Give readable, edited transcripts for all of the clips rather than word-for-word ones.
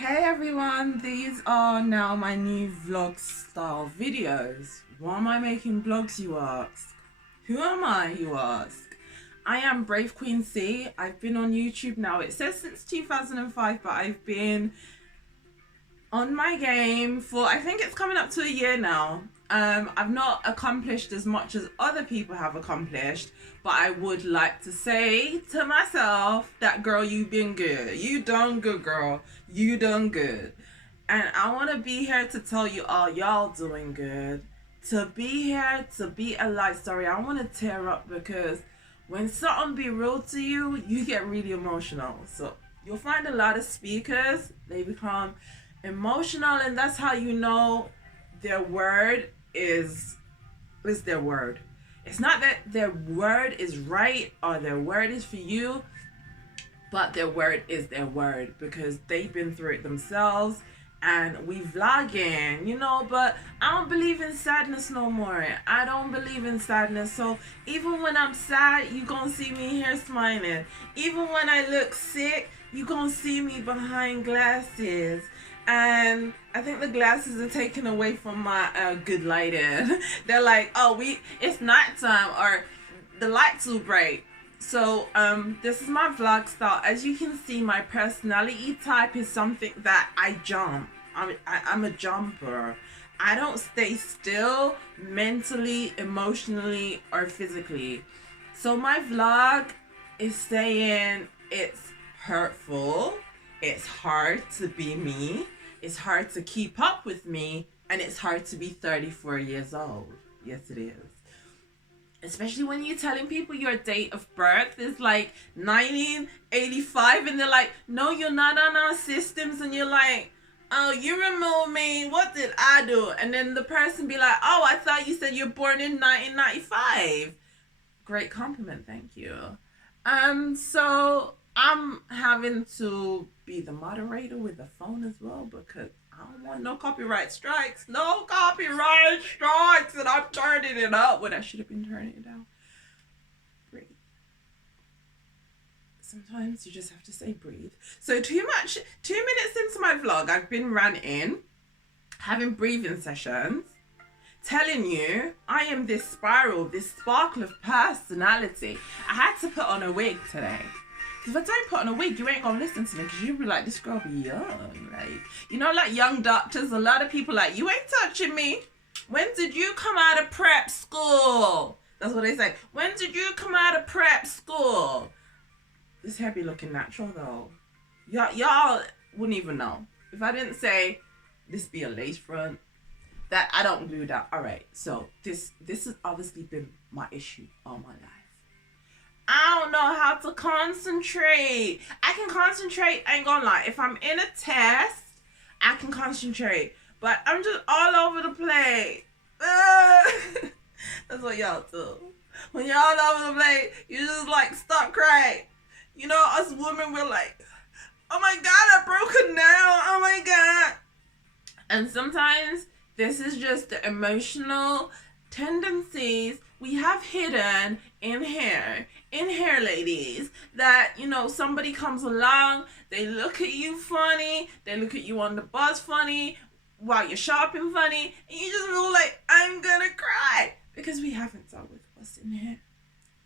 Hey everyone, these are now my new vlog style videos. Why am I making vlogs, you ask? Who am I, you ask? I am Brave Queen C. I've been on YouTube now, it says since 2005, but I've been on my game for, I think it's coming up to a year now. I've not accomplished as much as other people have accomplished, but I would like to say to myself that, girl, you've been good. You done good, girl. You done good. And I want to be here to tell you all y'all doing good. To be here, to be alive. Sorry, I want to tear up because when something be real to you, you get really emotional. So you'll find a lot of speakers, they become emotional, and that's how you know their word is their word. It's not that their word is right or their word is for you, but their word is their word because they've been through it themselves. And we vlogging, but I don't believe in sadness no more. I don't believe in sadness. So even when I'm sad, you gonna see me here smiling. Even when I look sick, you gonna see me behind glasses. And I think the glasses are taken away from my good lighting. They're like, oh, it's nighttime or the light's too bright. So this is my vlog style. As you can see, my personality type is something that I jump. I'm a jumper. I don't stay still mentally, emotionally, or physically. So my vlog is saying it's hurtful, it's hard to be me, it's hard to keep up with me, and it's hard to be 34 years old. Yes, it is. Especially when you're telling people your date of birth is like 1985 and they're like, no, you're not on our systems, and you're like, oh, you removed me, what did I do? And then the person be like, oh, I thought you said you're born in 1995. Great compliment, thank you. So I'm having to be the moderator with the phone as well because I don't want no copyright strikes. No copyright strikes, and I'm turning it up when I should have been turning it down. Breathe. Sometimes you just have to say breathe. So 2 minutes into my vlog, I've been ranting, having breathing sessions, telling you I am this spiral, this sparkle of personality. I had to put on a wig today. Because if I don't put on a wig, you ain't gonna listen to me because you'll be like, this girl be young. Like young doctors, a lot of people like, you ain't touching me. When did you come out of prep school? That's what they say. When did you come out of prep school? This hair be looking natural though. Y'all wouldn't even know. If I didn't say, this be a lace front, that I don't glue that. Alright, so this has obviously been my issue all my life. I don't know how to concentrate. I can concentrate, I ain't gonna lie. If I'm in a test, I can concentrate. But I'm just all over the place. That's what y'all do. When y'all all over the place, you just like stop crying. Us women, we're like, oh my God, I broke a nail. Oh my God. And sometimes this is just the emotional tendencies we have hidden in here, ladies, that somebody comes along, they look at you funny, they look at you on the bus funny, while you're shopping funny, and you just feel like, I'm gonna cry, because we haven't dealt with what's in here.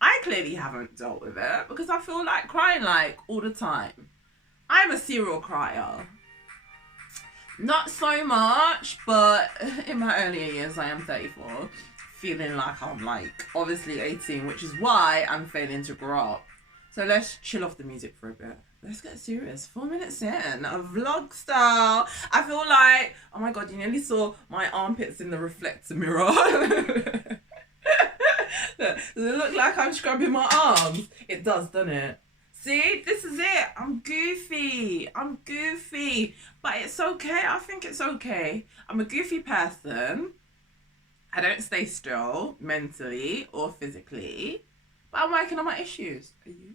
I clearly haven't dealt with it because I feel like crying like all the time. I'm a serial crier. Not so much, but in my earlier years, I am 34, feeling like I'm like obviously 18, which is why I'm failing to grow up. So let's chill off the music for a bit. Let's get serious. 4 minutes in, a vlog style. I feel like, oh my God, you nearly saw my armpits in the reflector mirror. Does it look like I'm scrubbing my arms? It does, doesn't it? See, this is it. I'm goofy. But it's okay. I think it's okay. I'm a goofy person. I don't stay still mentally or physically. But I'm working on my issues. Are you?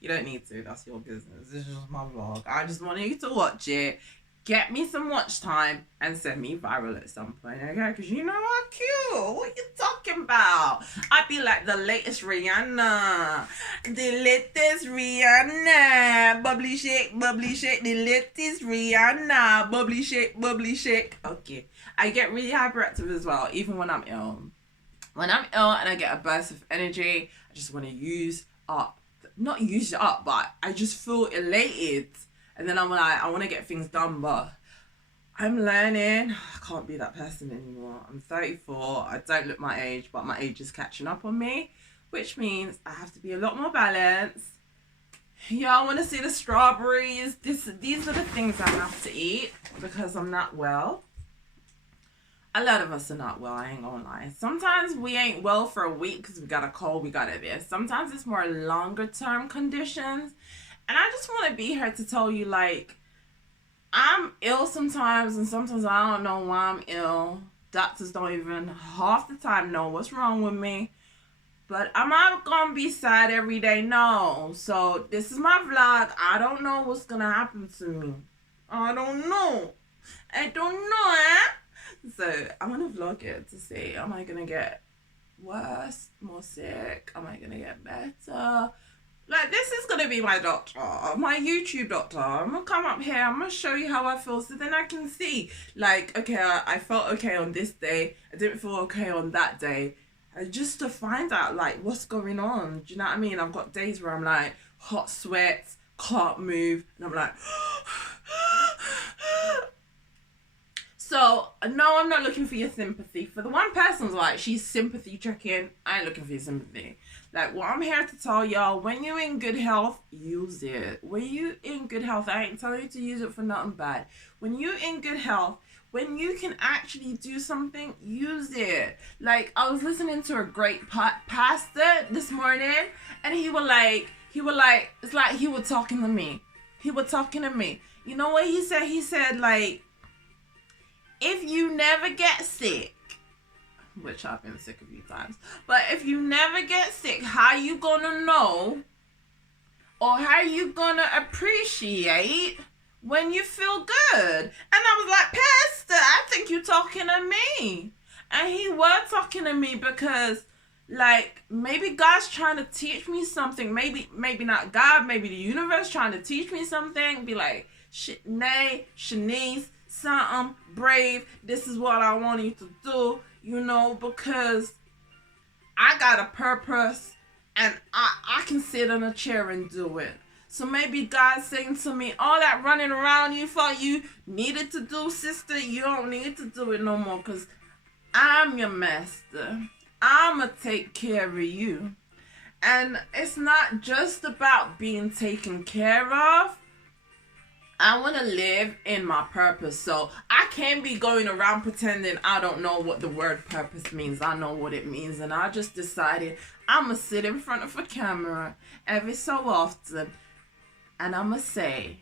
You don't need to. That's your business. This is just my vlog. I just want you to watch it, get me some watch time and send me viral at some point, okay? Because you know I'm cute. What you talking about? I'd be like the latest Rihanna. The latest Rihanna. Bubbly shake, bubbly shake. The latest Rihanna. Bubbly shake, bubbly shake. Okay. I get really hyperactive as well, even when I'm ill. When I'm ill and I get a burst of energy, I just want to not use it up, but I just feel elated. And then I'm like, I want to get things done, but I'm learning. I can't be that person anymore. I'm 34. I don't look my age, but my age is catching up on me, which means I have to be a lot more balanced. Y'all want to see the strawberries? These are the things I have to eat because I'm not well. A lot of us are not well, I ain't gonna lie. Sometimes we ain't well for a week because we got a cold, we got this. Sometimes it's more longer term conditions. And I just want to be here to tell you, like, I'm ill sometimes, and sometimes I don't know why I'm ill. Doctors don't even half the time know what's wrong with me. But I'm not going to be sad every day, no. So this is my vlog. I don't know what's going to happen to me. I don't know. So I'm going to vlog it to see, am I going to get worse, more sick? Am I going to get better? Like, this is going to be my doctor, my YouTube doctor. I'm going to come up here. I'm going to show you how I feel so then I can see. Like, okay, I felt okay on this day. I didn't feel okay on that day. Just to find out, like, what's going on. Do you know what I mean? I've got days where I'm, like, hot sweats, can't move. And I'm like... So, no, I'm not looking for your sympathy. For the one person's like, she's sympathy checking, I ain't looking for your sympathy. Like, what I'm here to tell y'all, when you're in good health, use it. When you in good health, I ain't telling you to use it for nothing bad. When you in good health, when you can actually do something, use it. Like, I was listening to a great pastor this morning, and he was like, it's like he was talking to me. He was talking to me. You know what he said? He said, like, if you never get sick, which I've been sick a few times, but if you never get sick, how you gonna know or how you gonna appreciate when you feel good? And I was like, Pastor, I think you're talking to me. And he was talking to me because, like, maybe God's trying to teach me something. Maybe not God, maybe the universe trying to teach me something. Be like, Shanice, something brave, this is what I want you to do, you know, because I got a purpose and I can sit in a chair and do it. So maybe God's saying to me, all that running around you thought you needed to do, sister, you don't need to do it no more, because I'm your master. I'ma take care of you. And it's not just about being taken care of. I want to live in my purpose. So I can't be going around pretending I don't know what the word purpose means. I know what it means. And I just decided I'm going to sit in front of a camera every so often. And I'm going to say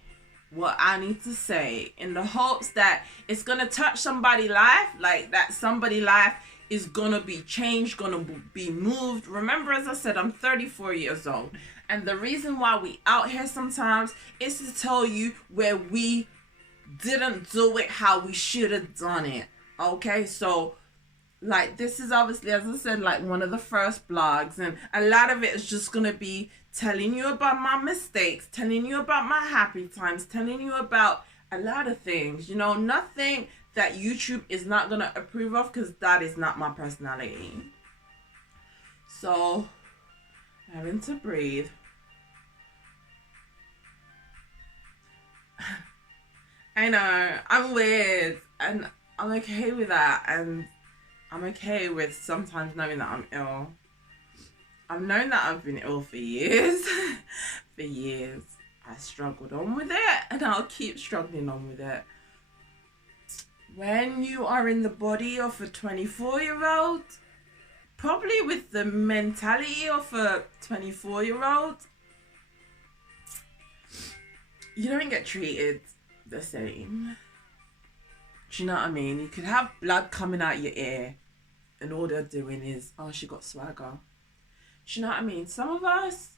what I need to say in the hopes that it's going to touch somebody's life. Like that somebody's life is going to be changed, going to be moved. Remember, as I said, I'm 34 years old. And the reason why we out here sometimes is to tell you where we didn't do it how we should have done it. Okay, so like this is obviously, as I said, like one of the first blogs, and a lot of it is just going to be telling you about my mistakes, telling you about my happy times, telling you about a lot of things, you know, nothing that YouTube is not going to approve of, because that is not my personality. So having to breathe. I know, I'm weird, and I'm okay with that, and I'm okay with sometimes knowing that I'm ill. I've known that I've been ill for years. For years. I struggled on with it, and I'll keep struggling on with it. When you are in the body of a 24-year-old, probably with the mentality of a 24-year-old, you don't get treated the same. Do you know what I mean? You could have blood coming out your ear and all they're doing is, oh, she got swagger. Do you know what I mean? Some of us,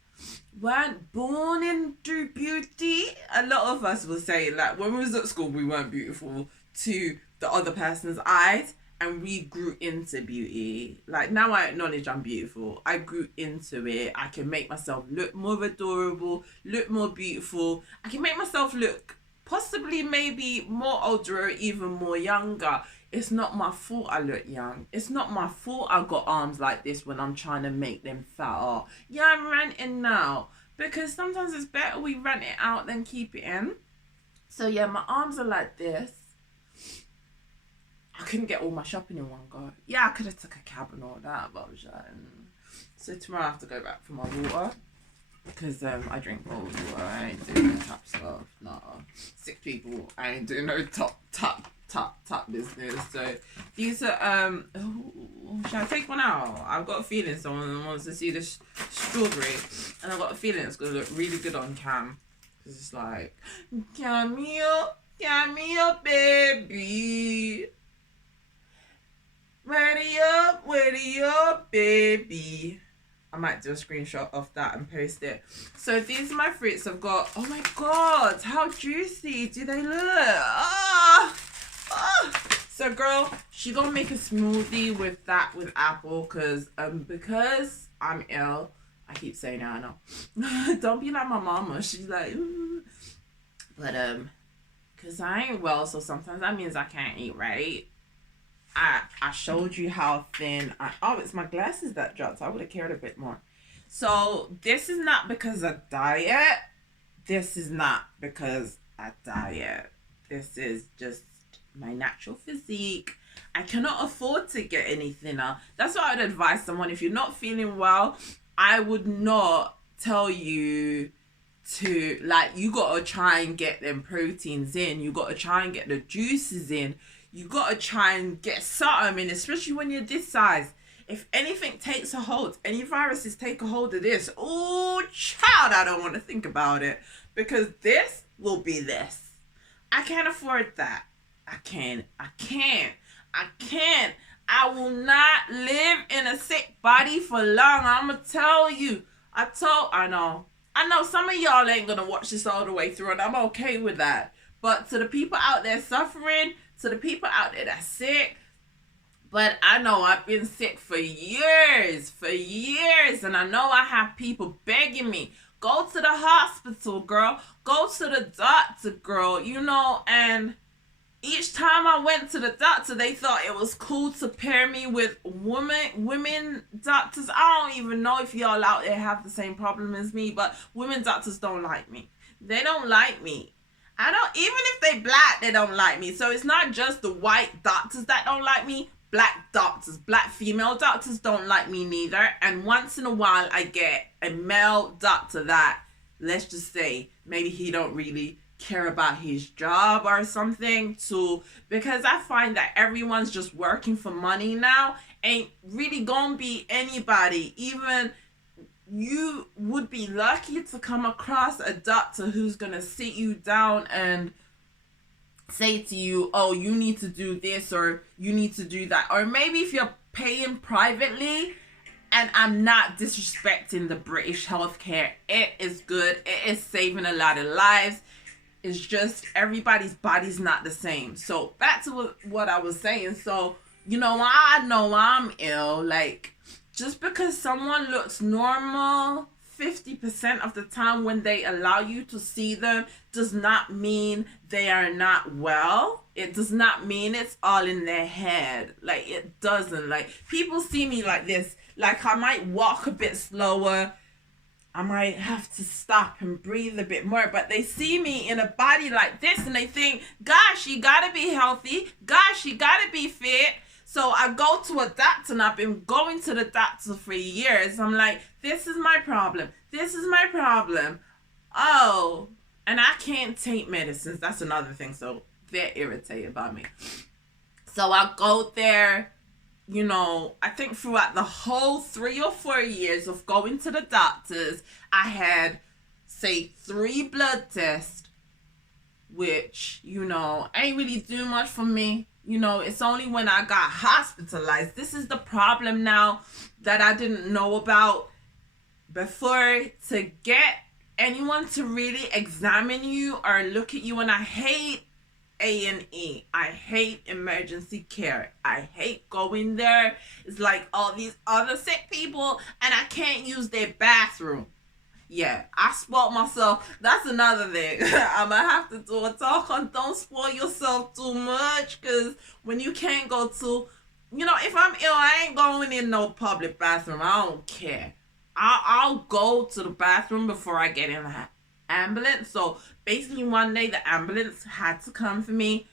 weren't born into beauty. A lot of us will say, like, when we was at school, we weren't beautiful to the other person's eyes, and we grew into beauty. Like, now I acknowledge I'm beautiful. I grew into it. I can make myself look more adorable, look more beautiful. I can make myself look possibly maybe more older or even more younger. It's not my fault I look young. It's not my fault I got arms like this when I'm trying to make them fatter. Yeah, I'm ranting now. Because sometimes it's better we rant it out than keep it in. So yeah, my arms are like this. I couldn't get all my shopping in one go. Yeah, I could have took a cab and all that, but I was like, so tomorrow I have to go back for my water. Because I drink bottled water. I ain't doing no tap stuff. Nah. Sick people. I ain't doing no tap business. So these are should I take one out? I've got a feeling someone wants to see this strawberry, and I've got a feeling it's gonna look really good on cam. Cause it's like, Camille, baby. Ready up, baby. I might do a screenshot of that and post it. So these are my fruits. I've got, oh my god, how juicy do they look? So girl, she gonna make a smoothie with apple because I'm ill. I keep saying that, I know. Don't be like my mama. She's like, ooh. But because I ain't well, so sometimes that means I can't eat right. I showed you how thin it's my glasses that dropped. I would have cared a bit more. So this is not because of diet. This is not because I diet. This is just my natural physique. I cannot afford to get any thinner. That's why I'd advise someone, if you're not feeling well, I would not tell you to, like, you gotta try and get them proteins in. You gotta try and get the juices in. You gotta try and get something in, especially when you're this size. If anything takes a hold, any viruses take a hold of this, oh child, I don't want to think about it. Because this will be this. I can't afford that. I can't. I will not live in a sick body for long. I'ma tell you. I know some of y'all ain't gonna watch this all the way through, and I'm okay with that. But to the people out there suffering, to the people out there that's sick, but I know I've been sick for years, and I know I have people begging me, go to the hospital, girl, go to the doctor, girl, you know, and each time I went to the doctor, they thought it was cool to pair me with women doctors. I don't even know if y'all out there have the same problem as me, but women doctors don't like me. They don't like me. Even if they black, they don't like me. So it's not just the white doctors that don't like me. Black doctors, black female doctors don't like me neither. And once in a while, I get a male doctor that, let's just say, maybe he don't really care about his job or something too. Because I find that everyone's just working for money now. Ain't really gonna be anybody, even... You would be lucky to come across a doctor who's going to sit you down and say to you, oh, you need to do this or you need to do that. Or maybe if you're paying privately, and I'm not disrespecting the British healthcare, it is good. It is saving a lot of lives. It's just everybody's body's not the same. So back to what I was saying. So, you know, I know I'm ill. Like, just because someone looks normal 50% of the time when they allow you to see them does not mean they are not well. It does not mean it's all in their head. Like, it doesn't. Like, people see me like this. Like, I might walk a bit slower. I might have to stop and breathe a bit more. But they see me in a body like this and they think, gosh, you gotta be healthy. Gosh, you gotta be fit. So I go to a doctor, and I've been going to the doctor for years. I'm like, this is my problem. This is my problem. Oh, and I can't take medicines. That's another thing. So they're irritated by me. So I go there, you know, I think throughout the whole 3 or 4 years of going to the doctors, I had, say, 3 blood tests, which, you know, ain't really do much for me. You know, it's only when I got hospitalized. This is the problem now that I didn't know about before to get anyone to really examine you or look at you. And I hate A&E. I hate emergency care. I hate going there. It's like all these other sick people and I can't use their bathroom. Yeah, I spoiled myself. That's another thing. I'm gonna have to do a talk on don't spoil yourself too much, because when you can't go to, if I'm ill, I ain't going in no public bathroom. I don't care. I'll go to the bathroom before I get in the ambulance. So basically one day the ambulance had to come for me.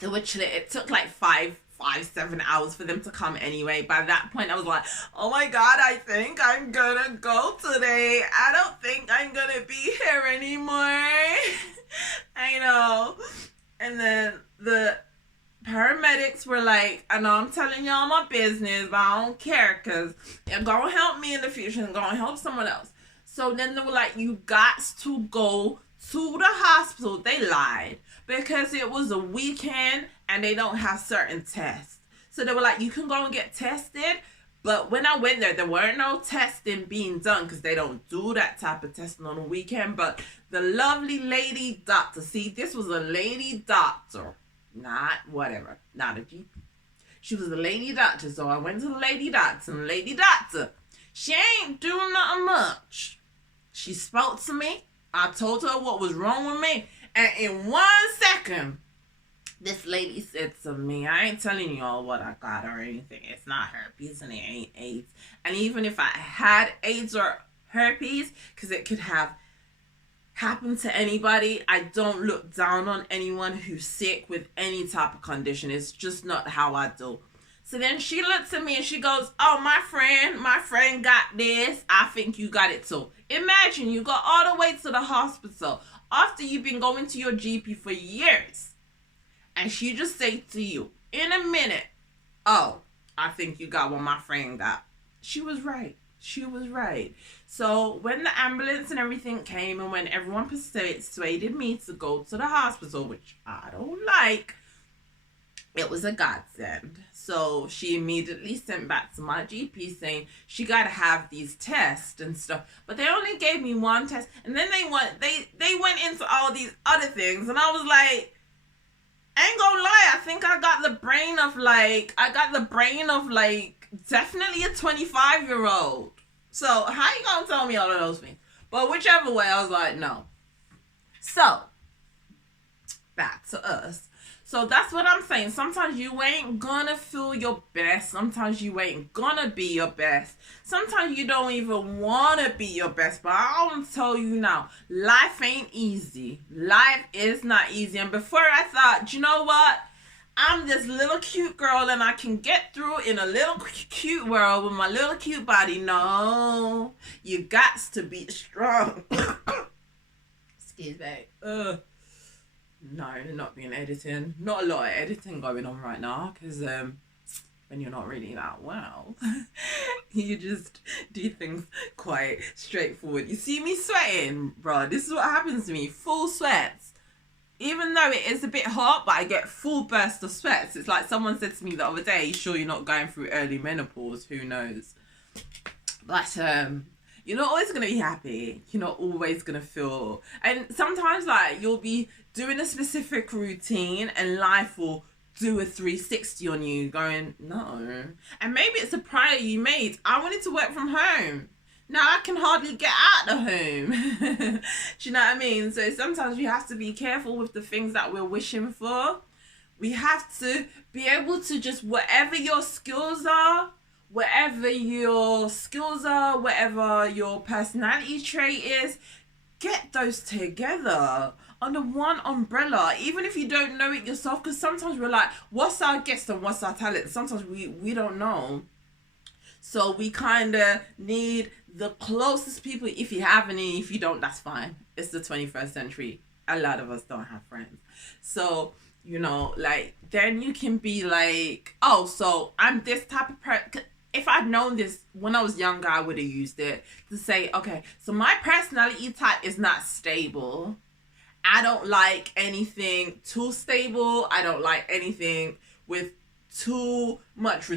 So literally it took like 7 hours for them to come anyway. By that point I was like, oh my god, I think I'm gonna go today. I don't think I'm gonna be here anymore. I know. And then the paramedics were like, I know I'm telling y'all my business, but I don't care, because you're gonna help me in the future and gonna help someone else. So then they were like, you got to go to the hospital. They lied, because it was a weekend and they don't have certain tests. So they were like, you can go and get tested. But when I went there weren't no testing being done, because they don't do that type of testing on a weekend. But the lovely lady doctor, see, this was a lady doctor, not whatever, not a GP. She was a lady doctor. So I went to the lady doctor, and the lady doctor, she ain't doing nothing much. She spoke to me. I told her what was wrong with me. And in 1 second, this lady said to me, I ain't telling y'all what I got or anything. It's not herpes and it ain't AIDS. And even if I had AIDS or herpes, because it could have happened to anybody, I don't look down on anyone who's sick with any type of condition. It's just not how I do. So then she looks at me and she goes, oh, my friend got this. I think you got it too. Imagine you go all the way to the hospital after you've been going to your GP for years. And she just say to you, in a minute, oh, I think you got what my friend got. She was right. She was right. So when the ambulance and everything came, and when everyone persuaded me to go to the hospital, which I don't like, it was a godsend. So she immediately sent back to my GP saying she got to have these tests and stuff. But they only gave me one test. And then they went into all these other things. And I was like, I ain't gonna lie, I think I got the brain of definitely a 25-year-old. So how you gonna tell me all of those things? But whichever way, I was like, no. So back to us. So that's what I'm saying. Sometimes you ain't gonna feel your best. Sometimes you ain't gonna be your best. Sometimes you don't even wanna be your best. But I want to tell you now, life ain't easy. Life is not easy. And before I thought, you know what? I'm this little cute girl and I can get through in a little cute world with my little cute body. No, you got to be strong. Excuse me. No, not being editing. Not a lot of editing going on right now, because when you're not really that well, you just do things quite straightforward. You see me sweating, bro. This is what happens to me. Full sweats. Even though it is a bit hot, but I get full burst of sweats. It's like someone said to me the other day, you sure you're not going through early menopause? Who knows? But you're not always gonna be happy. You're not always gonna feel, and sometimes like you'll be doing a specific routine and life will do a 360 on you, going, no. And maybe it's a prior you made. I wanted to work from home. Now I can hardly get out of home. Do you know what I mean? So sometimes we have to be careful with the things that we're wishing for. We have to be able to just, whatever your skills are, whatever your personality trait is, get those together under one umbrella, even if you don't know it yourself, because sometimes we're like, what's our gift and what's our talent? Sometimes we don't know. So we kind of need the closest people, if you have any. If you don't, that's fine. It's the 21st century. A lot of us don't have friends. So, like, then you can be like, oh, so I'm this type of person. If I'd known this when I was younger, I would have used it to say, okay, so my personality type is not stable. I don't like anything too stable. I don't like anything with too much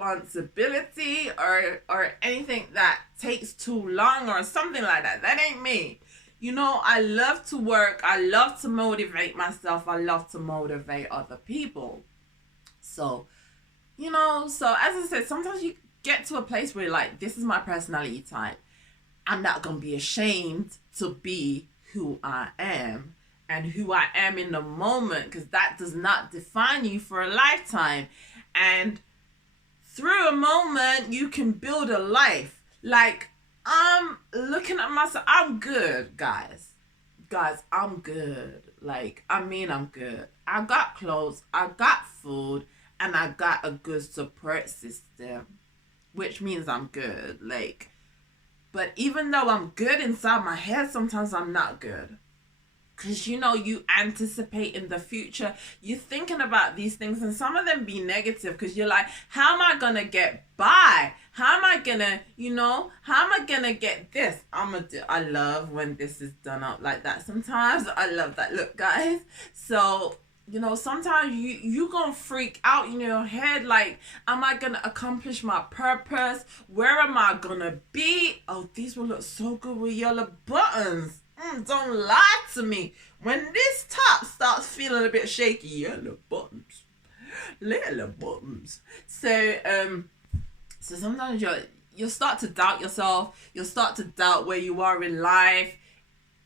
responsibility or anything that takes too long or something like that. That ain't me. You know, I love to work. I love to motivate myself. I love to motivate other people. So, you know, so as I said, sometimes you get to a place where you're like, this is my personality type. I'm not going to be ashamed to be who I am and who I am in the moment, because that does not define you for a lifetime. And through a moment, you can build a life. Like, I'm looking at myself. I'm good, guys. Guys, I'm good. Like, I mean, I'm good. I got clothes, I got food, and I got a good support system, which means I'm good. Like, but even though I'm good inside my head, sometimes I'm not good. Because, you know, you anticipate in the future. You're thinking about these things, and some of them be negative because you're like, how am I going to get by? How am I going to, you know, how am I going to get this? I love when this is done up like that. Sometimes I love that look, guys. So, you know, sometimes you gonna freak out in your head, like, am I gonna accomplish my purpose? Where am I gonna be? Oh, these will look so good with yellow buttons. Don't lie to me. When this top starts feeling a bit shaky, yellow buttons, little buttons. So sometimes you'll start to doubt yourself. You'll start to doubt where you are in life.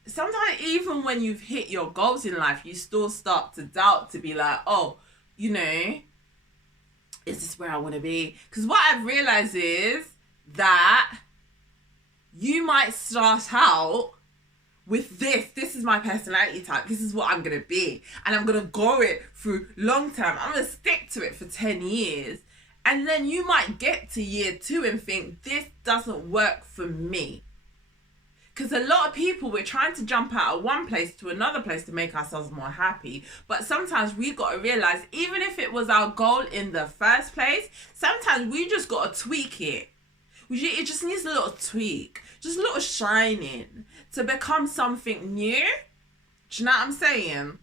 Sometimes even when you've hit your goals in life, you still start to doubt, to be like, oh, you know, is this where I want to be? Because what I've realized is that you might start out with this is my personality type, this is what I'm going to be, and I'm going to go it through long term. I'm going to stick to it for 10 years. And then you might get to year 2 and think, this doesn't work for me. Because a lot of people, we're trying to jump out of one place to another place to make ourselves more happy. But sometimes we've got to realize, even if it was our goal in the first place, sometimes we just got to tweak it. It just needs a little tweak, just a little shining to become something new. Do you know what I'm saying?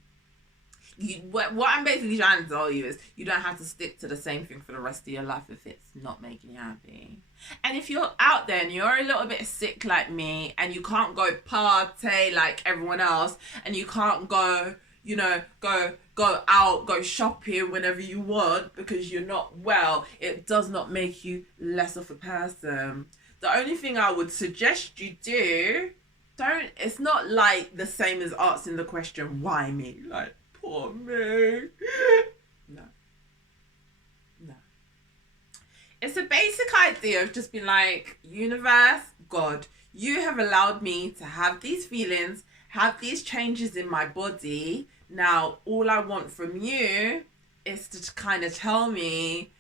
What I'm basically trying to tell you is, you don't have to stick to the same thing for the rest of your life if it's not making you happy. And if you're out there and you're a little bit sick like me, and you can't go party like everyone else, and you can't go, you know, go out, go shopping whenever you want because you're not well, it does not make you less of a person. The only thing I would suggest you do, it's not like the same as asking the question, why me? Like, poor me. No. It's a basic idea of just being like, universe, God, you have allowed me to have these feelings, have these changes in my body. Now, all I want from you is to kind of tell me,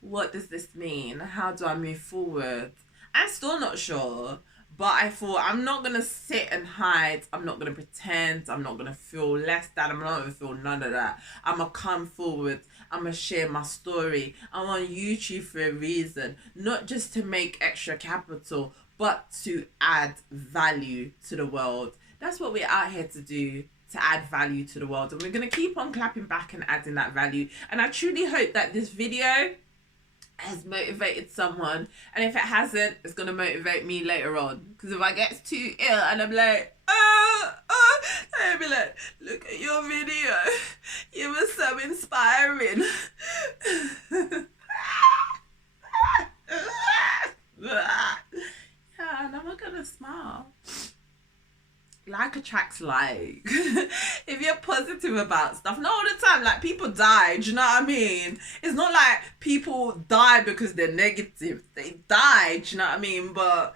what does this mean? How do I move forward? I'm still not sure. But I thought, I'm not going to sit and hide. I'm not going to pretend. I'm not going to feel less than. I'm not going to feel none of that. I'm going to come forward. I'm going to share my story. I'm on YouTube for a reason. Not just to make extra capital, but to add value to the world. That's what we're out here to do, to add value to the world. And we're going to keep on clapping back and adding that value. And I truly hope that this video has motivated someone, and if it hasn't, it's gonna motivate me later on. Because if I get too ill and I'm like, I'll be like, look at your video, you were so inspiring. Yeah, and I'm not gonna smile. Like attracts like. If you're positive about stuff, not all the time, like, people die, do you know what I mean? It's not like people die because they're negative. They die, do you know what I mean? But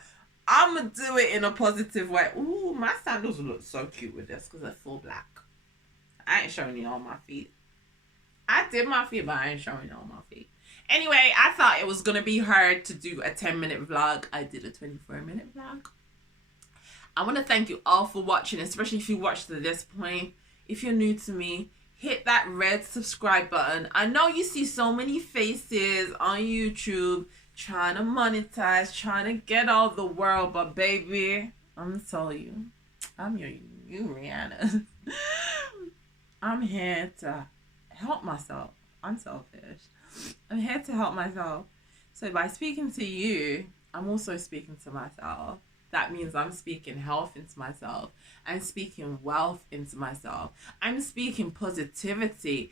I'm gonna do it in a positive way. Ooh, my sandals will look so cute with this because they're full black. I ain't showing you all my feet. I did my feet, but I ain't showing you all my feet. Anyway, I thought it was gonna be hard to do a 10-minute vlog. I did a 24-minute vlog. I want to thank you all for watching, especially if you watched to this point. If you're new to me, hit that red subscribe button. I know you see so many faces on YouTube trying to monetize, trying to get all the world, but baby, I'm going to tell you, I'm your new Rihanna. I'm here to help myself. I'm selfish. I'm here to help myself. So by speaking to you, I'm also speaking to myself. That means I'm speaking health into myself. I'm speaking wealth into myself. I'm speaking positivity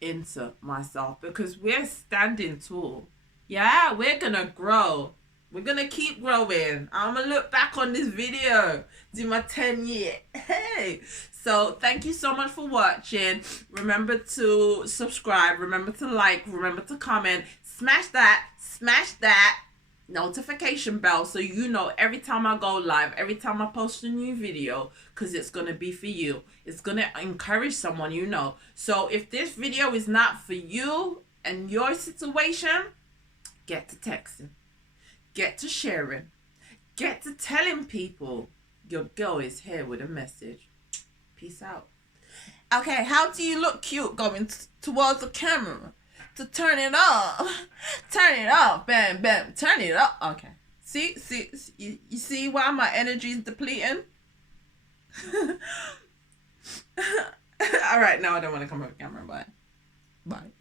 into myself because we're standing tall. Yeah, we're gonna grow. We're gonna keep growing. I'm gonna look back on this video, do my 10 year. Hey. So thank you so much for watching. Remember to subscribe, remember to like, remember to comment, smash that notification bell so you know every time I go live, every time I post a new video, because it's going to be for you. It's going to encourage someone you know. So if this video is not for you and your situation, get to texting, get to sharing, get to telling people your girl is here with a message. Peace out. Okay, how do you look cute going towards the camera? To turn it off, bam, bam, turn it up. Okay, see, you see why my energy is depleting? All right, now I don't want to come on camera. Bye.